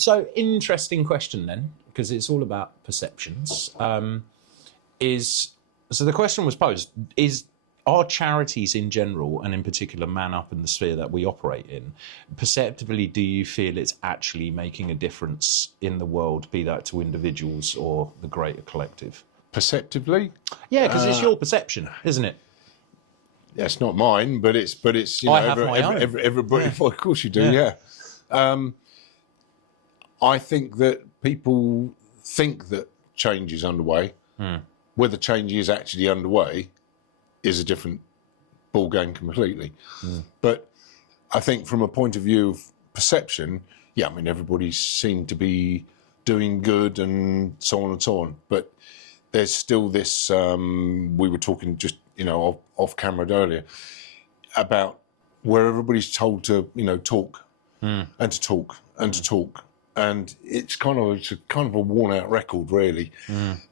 So interesting question then, because it's all about perceptions. So the question was posed: are charities in general, and in particular MANUP and the sphere that we operate in, perceptively, do you feel it's actually making a difference in the world, be that to individuals or the greater collective? Perceptively? Yeah, because it's your perception, isn't it? Yeah, it's not mine, but it's you know, I have my own. everybody. Yeah. Well, of course you do. Yeah. I think that people think that change is underway. Whether change is actually underway is a different ball game completely. But I think from a point of view of perception, yeah, I mean, everybody seemed to be doing good and so on and so on. But there's still this, we were talking just, you know, off camera earlier, about where everybody's told to, you know, talk and to talk and to talk. And it's kind of a worn out record, really,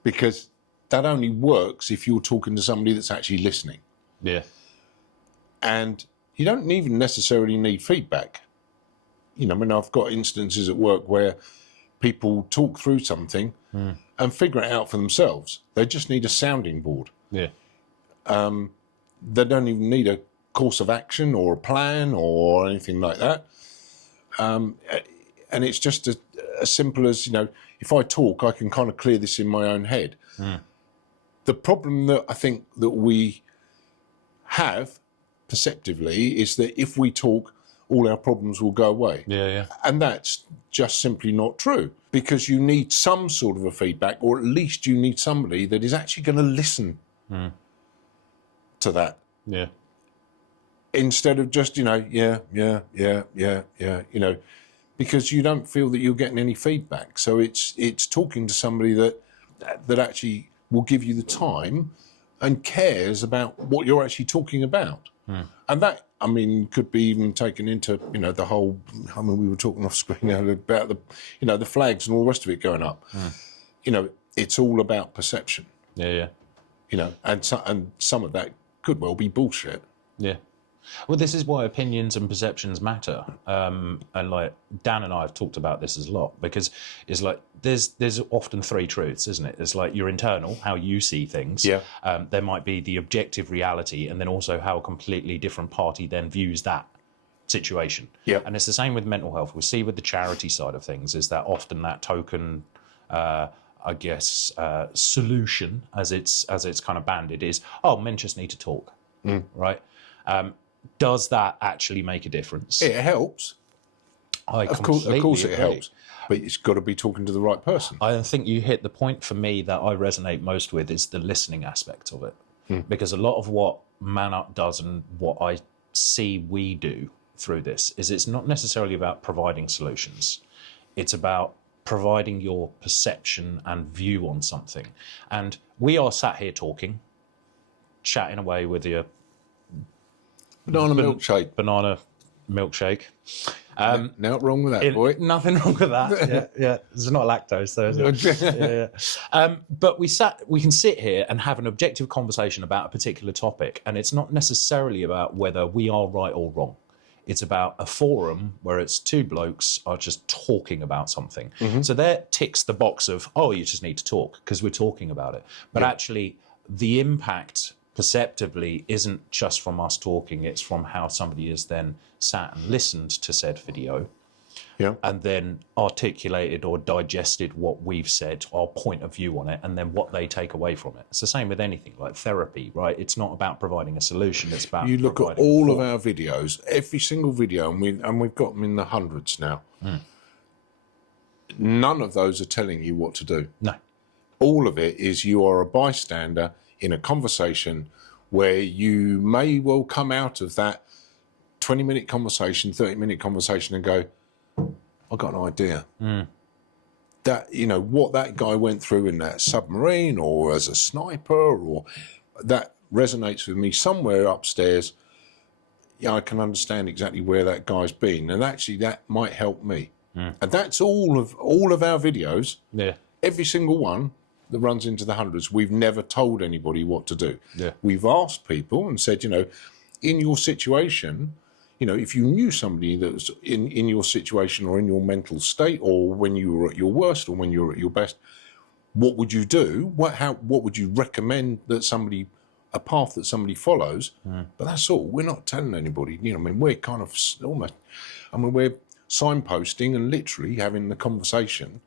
because that only works if you're talking to somebody that's actually listening. Yeah. And you don't even necessarily need feedback. You know, I mean, I've got instances at work where people talk through something and figure it out for themselves. They just need a sounding board. Yeah. They don't even need a course of action or a plan or anything like that. And it's just as simple as, you know, if I talk, I can kind of clear this in my own head. The problem that I think that we have perceptively is that if we talk, all our problems will go away. Yeah. And that's just simply not true, because you need some sort of a feedback, or at least you need somebody that is actually going to listen to that. Yeah. Instead of just, you know, yeah, you know, because you don't feel that you're getting any feedback. So it's talking to somebody that actually will give you the time and cares about what you're actually talking about. And that, I mean, could be even taken into, you know, the whole, I mean, we were talking off screen about the, you know, the flags and all the rest of it going up. You know, it's all about perception. Yeah. You know, and some of that could well be bullshit. Yeah. Well, this is why opinions and perceptions matter. And like Dan and I have talked about this a lot, because it's like there's often three truths, isn't it? It's like your internal, how you see things. Yeah. There might be the objective reality, and then also how a completely different party then views that situation. Yeah. And it's the same with mental health. We see with the charity side of things is that often that token, I guess, solution, as it's kind of banded, is, oh, men just need to talk, right? Does that actually make a difference? It helps. Of course it helps, but it's got to be talking to the right person. I think you hit the point for me that I resonate most with is the listening aspect of it, because a lot of what MANUP does and what I see we do through this is it's not necessarily about providing solutions. It's about providing your perception and view on something. And we are sat here talking, chatting away with your Banana milkshake. Nothing wrong with that, boy. Nothing wrong with that. Yeah. There's not lactose, though, is it? Yeah. But we can sit here and have an objective conversation about a particular topic, and it's not necessarily about whether we are right or wrong. It's about a forum where it's two blokes are just talking about something. So there ticks the box of, oh, you just need to talk because we're talking about it. But actually, the impact perceptively isn't just from us talking, it's from how somebody has then sat and listened to said video and then articulated or digested what we've said, our point of view on it, and then what they take away from it. It's the same with anything like therapy, right? It's not about providing a solution, it's about you look at all of our videos, every single video, and we've got them in the hundreds now. None of those are telling you what to do. No. All of it is you are a bystander in a conversation where you may well come out of that 20-minute conversation, 30-minute conversation and go, I've got an idea. That, you know, what that guy went through in that submarine or as a sniper, or that resonates with me somewhere upstairs. Yeah, I can understand exactly where that guy's been, and actually that might help me. And that's all of our videos. Yeah. Every single one that runs into the hundreds. We've never told anybody what to do. Yeah. We've asked people and said, you know, in your situation, you know, if you knew somebody that was in your situation or in your mental state, or when you were at your worst or when you were at your best, what would you do? What would you recommend that a path that somebody follows? But that's all. We're not telling anybody. You know, I mean, we're kind of almost, I mean, we're signposting and literally having the conversation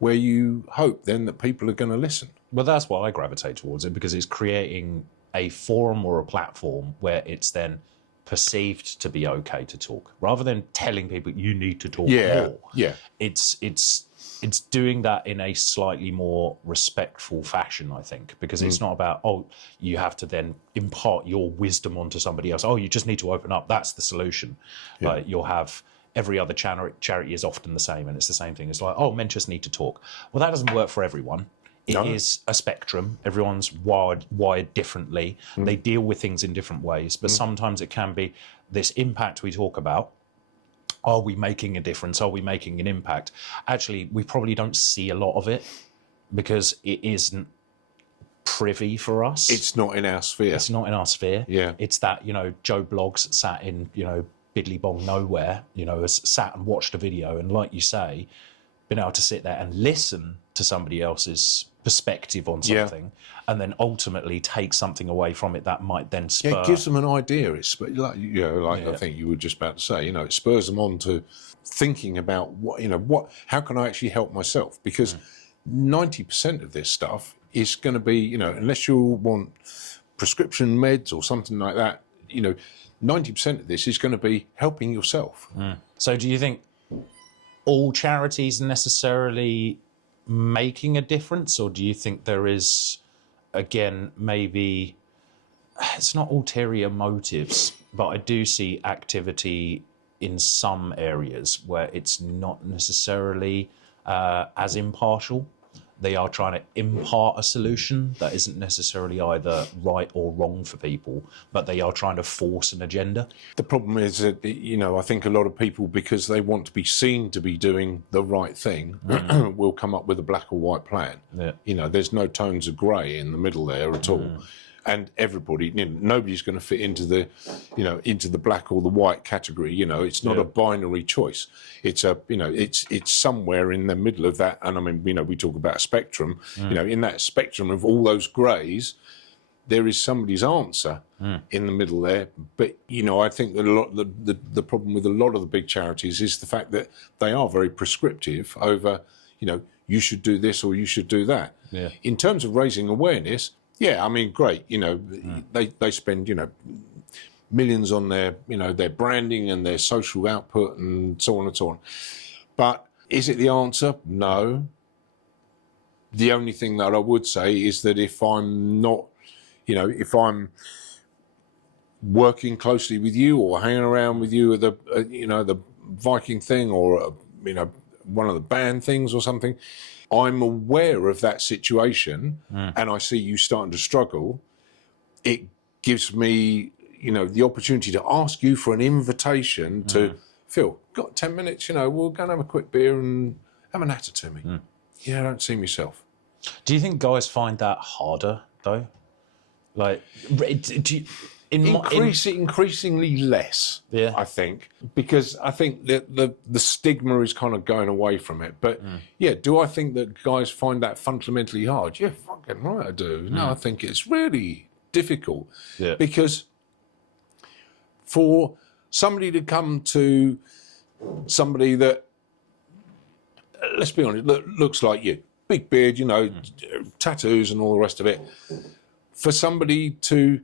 where you hope then that people are going to listen. Well, that's why I gravitate towards it, because it's creating a forum or a platform where it's then perceived to be okay to talk, rather than telling people you need to talk more. Yeah. It's doing that in a slightly more respectful fashion, I think, because it's not about, oh, you have to then impart your wisdom onto somebody else. Oh, you just need to open up. That's the solution. Yeah. Like, you'll have every other charity is often the same, and it's the same thing. It's like, oh, men just need to talk. Well, that doesn't work for everyone. It is a spectrum. Everyone's wired differently. They deal with things in different ways, but sometimes it can be this impact we talk about. Are we making a difference? Are we making an impact? Actually, we probably don't see a lot of it because it isn't privy for us. It's not in our sphere. It's not in our sphere. Yeah. It's that, you know, Joe Bloggs sat in, you know, Biddly Bong nowhere, you know, has sat and watched a video and, like you say, been able to sit there and listen to somebody else's perspective on something, and then ultimately take something away from it that might then spur. Yeah, it gives them an idea. It's like, you know, I think you were just about to say, you know, it spurs them on to thinking about how can I actually help myself? Because 90% of this stuff is going to be, you know, unless you want prescription meds or something like that, you know, 90% of this is going to be helping yourself. So do you think all charities are necessarily making a difference, or do you think there is, again, maybe it's not ulterior motives, but I do see activity in some areas where it's not necessarily as impartial. They are trying to impart a solution that isn't necessarily either right or wrong for people, but they are trying to force an agenda. The problem is that, you know, I think a lot of people, because they want to be seen to be doing the right thing, will come up with a black or white plan. Yeah. You know, there's no tones of grey in the middle there at all. And everybody, you know, nobody's going to fit into the, you know, into the black or the white category. You know, it's not a binary choice. It's a, you know, it's somewhere in the middle of that. And I mean, you know, we talk about a spectrum. You know, in that spectrum of all those greys, there is somebody's answer in the middle there. But you know, I think that the problem with a lot of the big charities is the fact that they are very prescriptive over, you know, you should do this or you should do that. Yeah. In terms of raising awareness. Yeah, I mean, great. You know, they spend, you know, millions on their, you know, their branding and their social output and so on and so on. But is it the answer? No. The only thing that I would say is that if I'm not, you know, if I'm working closely with you or hanging around with you at the, you know, the Viking thing or, you know, one of the band things or something, I'm aware of that situation and I see you starting to struggle, it gives me, you know, the opportunity to ask you for an invitation to, Phil, got 10 minutes, you know, we'll go and have a quick beer and have a natter to me. Yeah, I don't see myself. Do you think guys find that harder, though? Like, do you... Increasingly less, I think, because I think that the stigma is kind of going away from it. But yeah, do I think that guys find that fundamentally hard? Yeah, fucking right, I do. No, I think it's really difficult because for somebody to come to somebody that, let's be honest, looks like you, big beard, you know, tattoos and all the rest of it, for somebody to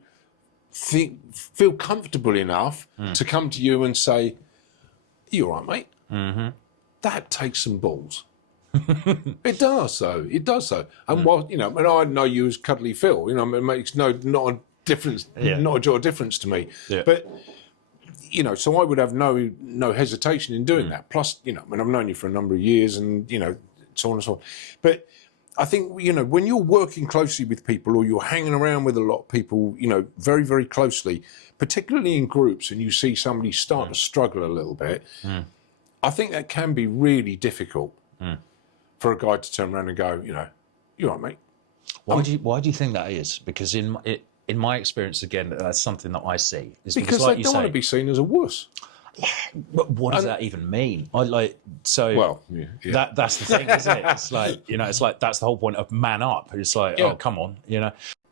feel comfortable enough to come to you and say, "You all right, mate?" That takes some balls. It does so. It does so. And while, you know, and I know you as Cuddly Phil, you know, it makes not a difference, not a jot of difference to me. Yeah. But you know, so I would have no hesitation in doing that. Plus, you know, I mean, I've known you for a number of years, and you know, so on and so on. But I think, you know, when you're working closely with people or you're hanging around with a lot of people, you know, very, very closely, particularly in groups, and you see somebody start to struggle a little bit, I think that can be really difficult for a guy to turn around and go, you know, "You all right, mate?" Why do you think that is? Because in in my experience, again, that's something that I see. Is Because like they you don't say, want to be seen as a wuss. what does that even mean? Well, yeah. That's the thing, isn't it? It's like, it's like that's the whole point of man up. It's like, Yeah. oh, come on,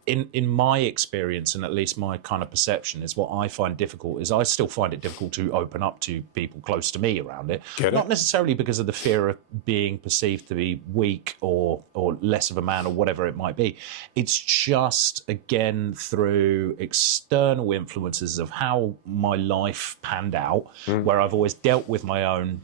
In my experience, and at least my kind of perception, is what I find difficult is I still find it difficult to open up to people close to me around it. Not necessarily because of the fear of being perceived to be weak or less of a man or whatever it might be. It's just, again, through external influences of how my life panned out, where I've always dealt with my own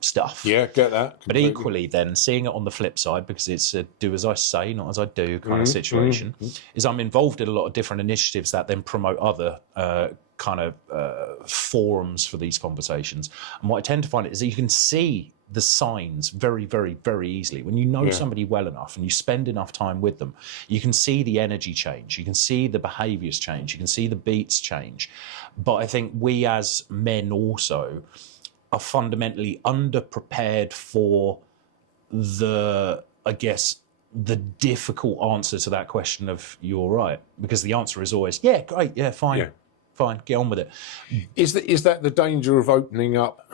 stuff. Yeah, get that. But equally then seeing it on the flip side, because it's a do as I say, not as I do kind of situation, is I'm involved in a lot of different initiatives that then promote other forums for these conversations. And what I tend to find is that you can see the signs very, very, very easily. When you know somebody well enough and you spend enough time with them, you can see the energy change, you can see the behaviours change, you can see the beats change. But I think we as men also are fundamentally underprepared for the difficult answer to that question of you're right, because the answer is always great, fine, get on with it. Is that the danger of opening up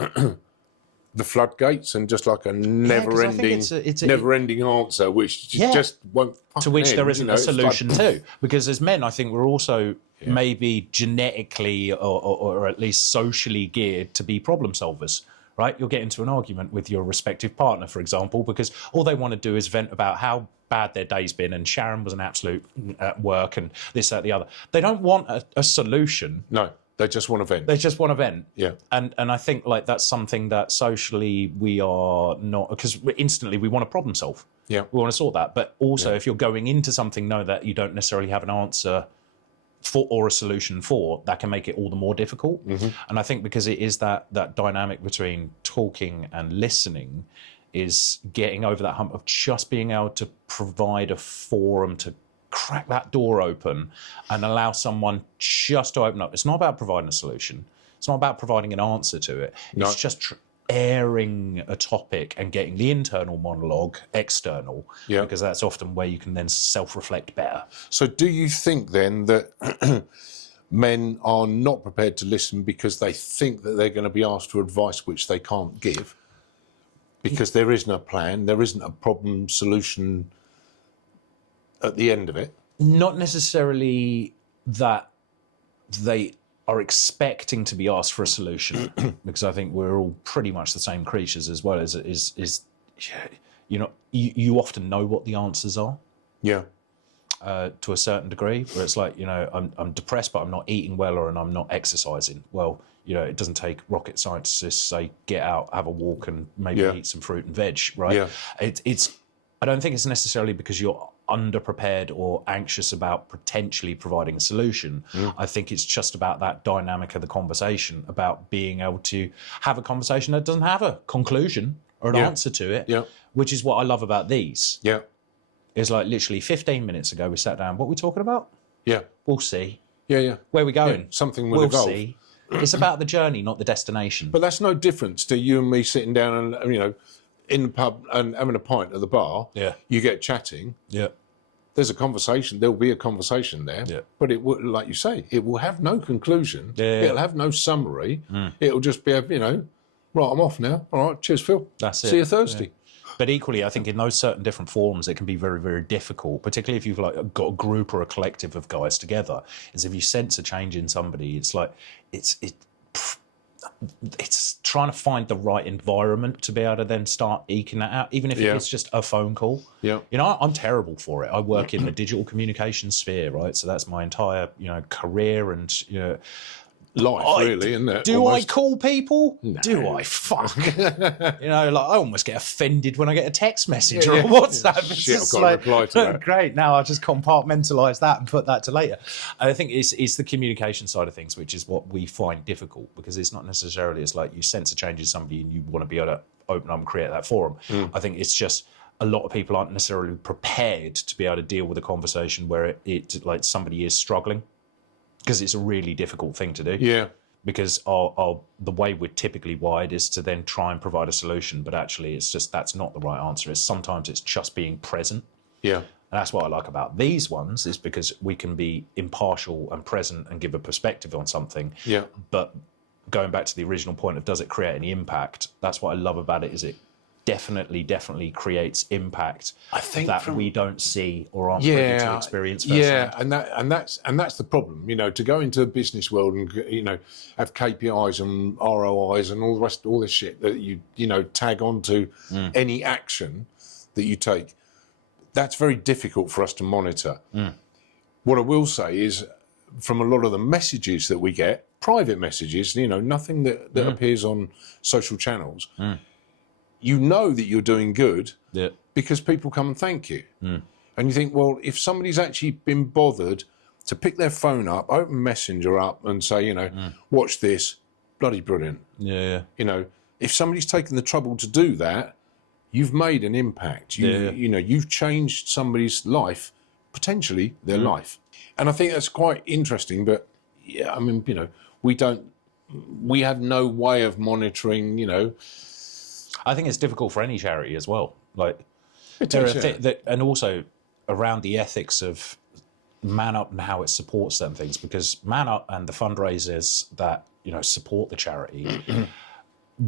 the floodgates and just like a never-ending answer, which just won't? To which there isn't a solution to. Because as men, I think we're also maybe genetically or at least socially geared to be problem solvers. Right? You'll get into an argument with your respective partner, for example, because all they want to do is vent about how bad their day's been and Sharon was an absolute at work and this, that, the other. They don't want a solution. No, they just want to vent. They just want to vent. Yeah. And I think like that's something that socially we are not, because instantly we want to problem solve. Yeah. We want to sort that. But also if you're going into something, know that you don't necessarily have an answer for or a solution for, that can make it all the more difficult. And I think because it is that dynamic between talking and listening is getting over that hump of just being able to provide a forum to crack that door open and allow someone just to open up. It's not about providing a solution. It's not about providing an answer to it. It's just airing a topic and getting the internal monologue external, because that's often where you can then self-reflect better. So do you think then that men are not prepared to listen because they think that they're going to be asked for advice which they can't give, because there isn't a plan, there isn't a problem solution at the end of it? Not necessarily that they are expecting to be asked for a solution, because I think we're all pretty much the same creatures, as well as you often know what the answers are. Yeah. To a certain degree, where it's like, I'm depressed, but I'm not eating well, or I'm not exercising. Well, it doesn't take rocket scientists to say, get out, have a walk, and maybe eat some fruit and veg, right? Yeah. I don't think it's necessarily because you're underprepared or anxious about potentially providing a solution. I think it's just about that dynamic of the conversation, about being able to have a conversation that doesn't have a conclusion or an answer to it, which is what I love about these. Yeah. It's like literally 15 minutes ago we sat down. What are we talking about? Yeah. We'll see. Yeah. Where are we going? Yeah. Something will evolve. See. It's about the journey, not the destination. But that's no difference to you and me sitting down and, in the pub and having a pint at the bar. Yeah. You get chatting. Yeah. There's a conversation. There'll be a conversation there. Yeah. But it will, like you say, it will have no conclusion. Yeah. It'll have no summary. It'll just be, right, I'm off now. All right, cheers, Phil. That's it. See you Thursday. Yeah. But equally, I think in those certain different forums, it can be very, very difficult, particularly if you've got a group or a collective of guys together. Is if you sense a change in somebody, it's like it's trying to find the right environment to be able to then start eking that out, even if it's just a phone call. Yeah. I'm terrible for it. I work in the digital communication sphere, right? So that's my entire, career and, life, really, isn't it? Do I call people? No. Do I? Fuck. I almost get offended when I get a text message or a WhatsApp. Shit, I've got to reply to that. Great. Now I'll just compartmentalise that and put that to later. I think it's the communication side of things, which is what we find difficult, because it's not necessarily, it's like you sense a change in somebody and you want to be able to open up and create that forum. I think it's just a lot of people aren't necessarily prepared to be able to deal with a conversation where it like somebody is struggling. Because it's a really difficult thing to do. Yeah. Because the way we're typically wired is to then try and provide a solution, but actually it's just that's not the right answer. Sometimes it's just being present. Yeah. And that's what I like about these ones, is because we can be impartial and present and give a perspective on something. Yeah. But going back to the original point of, does it create any impact? That's what I love about it, is it definitely creates impact, I think that we don't see or aren't privy to experience firsthand. Yeah, and that's the problem. You know, to go into the business world and, you know, have KPIs and ROIs and all the rest, all this shit that you know tag onto any action that you take. That's very difficult for us to monitor. What I will say is, from a lot of the messages that we get, private messages, you know, nothing that appears on social channels, you know that you're doing good because people come and thank you. And you think, well, if somebody's actually been bothered to pick their phone up, open Messenger up and say, you know, watch this, bloody brilliant. Yeah. You know, if somebody's taken the trouble to do that, you've made an impact. You know, you've changed somebody's life, potentially their life. And I think that's quite interesting. But yeah, I mean, you know, we have no way of monitoring, you know. I think it's difficult for any charity as well. Like, and also around the ethics of MANUP and how it supports certain things, because MANUP and the fundraisers that, you know, support the charity,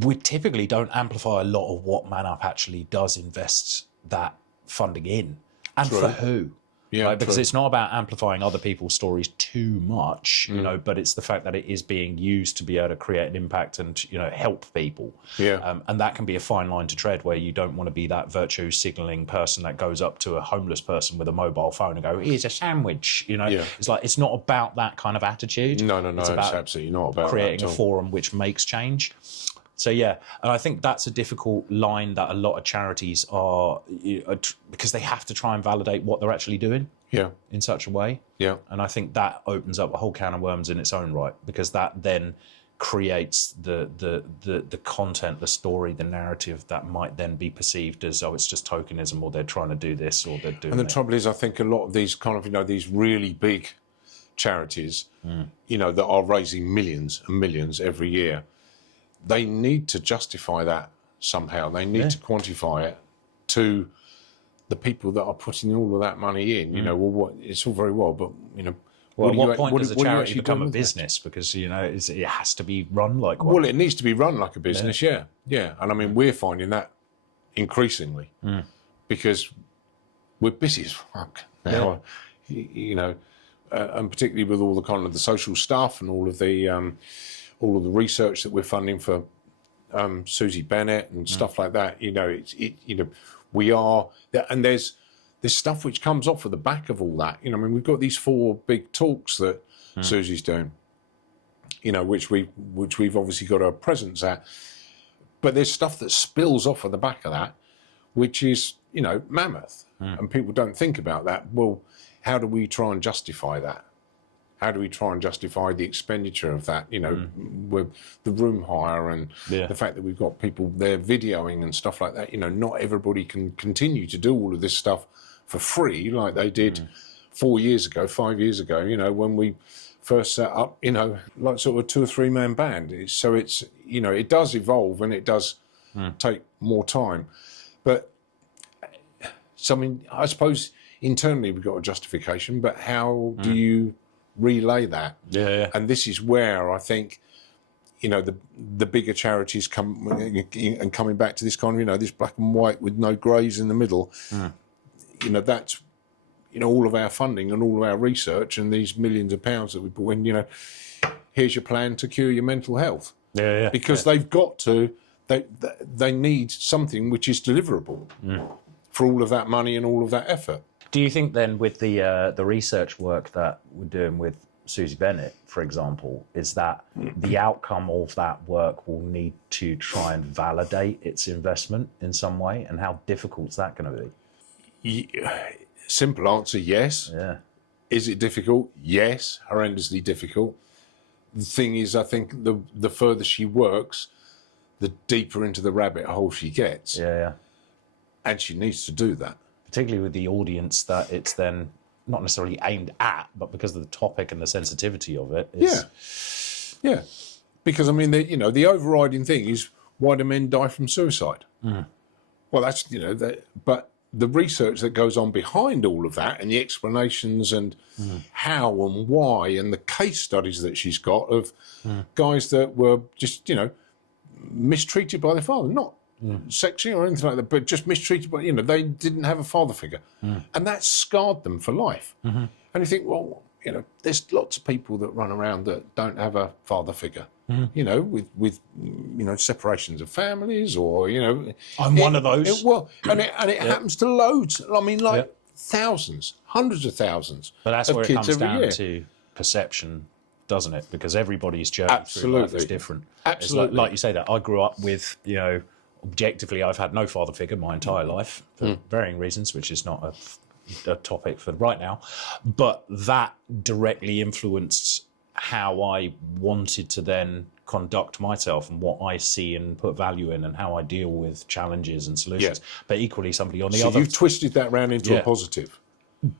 we typically don't amplify a lot of what MANUP actually does invest that funding in, and for who. Yeah, right? Because it's not about amplifying other people's stories too much, you know, but it's the fact that it is being used to be able to create an impact and, you know, help people. Yeah. And that can be a fine line to tread, where you don't want to be that virtue signalling person that goes up to a homeless person with a mobile phone and go, here's a sandwich. You know, it's like, it's not about that kind of attitude. No, it's about absolutely not about creating that a forum which makes change. So, yeah, and I think that's a difficult line that a lot of charities are, because they have to try and validate what they're actually doing in such a way. Yeah. And I think that opens up a whole can of worms in its own right, because that then creates the content, the story, the narrative that might then be perceived as, oh, it's just tokenism, or they're trying to do this, or they're doing And the trouble is, I think a lot of these kind of, you know, these really big charities, you know, that are raising millions and millions every year, they need to justify that somehow. They need to quantify it to the people that are putting all of that money in. You know, well, it's all very well, but, you know, well, at what point does a charity become a business? Because, you know, it has to be run like one. Well, it needs to be run like a business, yeah. And I mean, we're finding that increasingly because we're busy as fuck now, you know, and particularly with all the kind of the social stuff and all of the research that we're funding for Susie Bennett and stuff like that. You know, you know, we are, and there's stuff which comes off of the back of all that. You know, I mean, we've got these 4 big talks that Susie's doing, you know, which we've obviously got a presence at, but there's stuff that spills off of the back of that, which is, you know, mammoth, and people don't think about that. Well, how do we try and justify that? How do we try and justify the expenditure of that, you know, with the room hire and the fact that we've got people there videoing and stuff like that? You know, not everybody can continue to do all of this stuff for free like they did 4 years ago, 5 years ago, you know, when we first set up, you know, like sort of a 2 or 3 man band. So it's, you know, it does evolve and it does take more time. But, so, I mean, I suppose internally we've got a justification, but how do you relay that? And this is where I think, you know, the bigger charities come, and coming back to this kind of, you know, this black and white with no greys in the middle, you know, that's, you know, all of our funding and all of our research and these millions of pounds that we put in, you know, here's your plan to cure your mental health. Because they've got to, they need something which is deliverable for all of that money and all of that effort. Do you think then, with the research work that we're doing with Susie Bennett, for example, is that the outcome of that work will need to try and validate its investment in some way? And how difficult is that going to be? Simple answer, yes. Is it difficult? Yes, horrendously difficult. The thing is, I think the further she works, the deeper into the rabbit hole she gets. And she needs to do that. Particularly with the audience that it's then not necessarily aimed at, but because of the topic and the sensitivity of it. Because, I mean, you know, the overriding thing is, why do men die from suicide? Well, that's, you know, but the research that goes on behind all of that and the explanations and how and why and the case studies that she's got of guys that were just, mistreated by their father, not sexually or anything like that, but just mistreated by, they didn't have a father figure. And that scarred them for life. And you think, well, there's lots of people that run around that don't have a father figure, with separations of families or, I'm one of those. It happens to loads. I mean, thousands, hundreds of thousands But that's of where it kids comes every down year. to perception, doesn't it? Because everybody's journey through life is different. Absolutely. It's like you say that I grew up with, objectively, I've had no father figure my entire life for varying reasons, which is not a topic for right now. But that directly influenced how I wanted to then conduct myself and what I see and put value in and how I deal with challenges and solutions. But equally, somebody on the So other... you've twisted that round into a positive.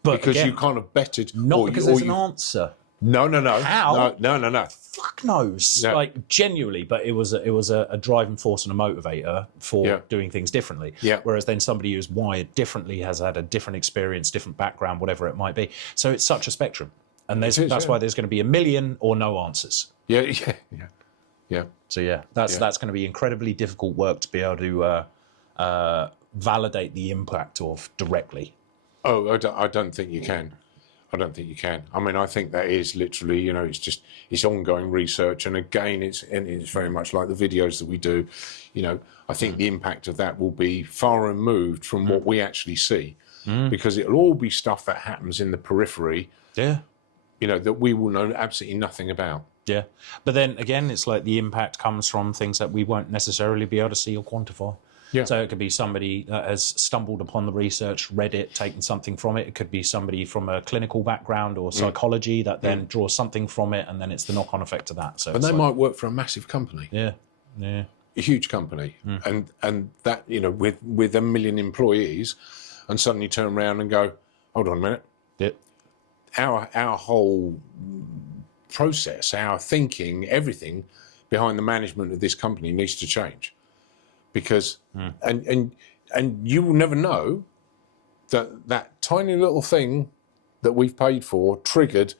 But Because again, you kind of betted... not because there's an answer. No. How? No. Fuck knows. No. Like, genuinely, but it was a driving force and a motivator for doing things differently. Yeah. Whereas then somebody who's wired differently has had a different experience, different background, whatever it might be. So it's such a spectrum. And that's why there's going to be a million or no answers. Yeah. So that's going to be incredibly difficult work to be able to validate the impact of directly. Oh, I don't think you can. I mean, I think that is literally, it's ongoing research. And again, it's very much like the videos that we do. I think the impact of that will be far removed from what we actually see. Because it'll all be stuff that happens in the periphery. Yeah. That we will know absolutely nothing about. Yeah. But then again, it's like the impact comes from things that we won't necessarily be able to see or quantify. Yeah. So it could be somebody that has stumbled upon the research, read it, taken something from it. It could be somebody from a clinical background or psychology that then draws something from it, and then it's the knock-on effect of that. So And they might work for a massive company. Yeah. A huge company. And that, with 1 million employees, and suddenly turn around and go, hold on a minute. Yeah. Our whole process, our thinking, everything behind the management of this company needs to change. Because and you will never know that tiny little thing that we've paid for triggered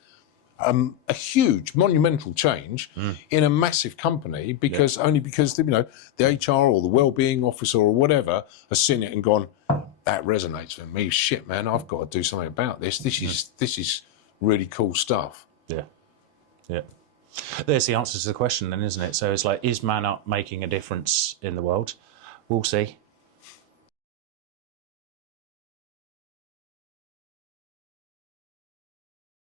a huge monumental change in a massive company because the HR or the wellbeing officer or whatever has seen it and gone, that resonates with me. Shit, man, I've got to do something about this. This is really cool stuff. Yeah. There's the answer to the question then, isn't it? So it's like, is MANUP making a difference in the world? We'll see.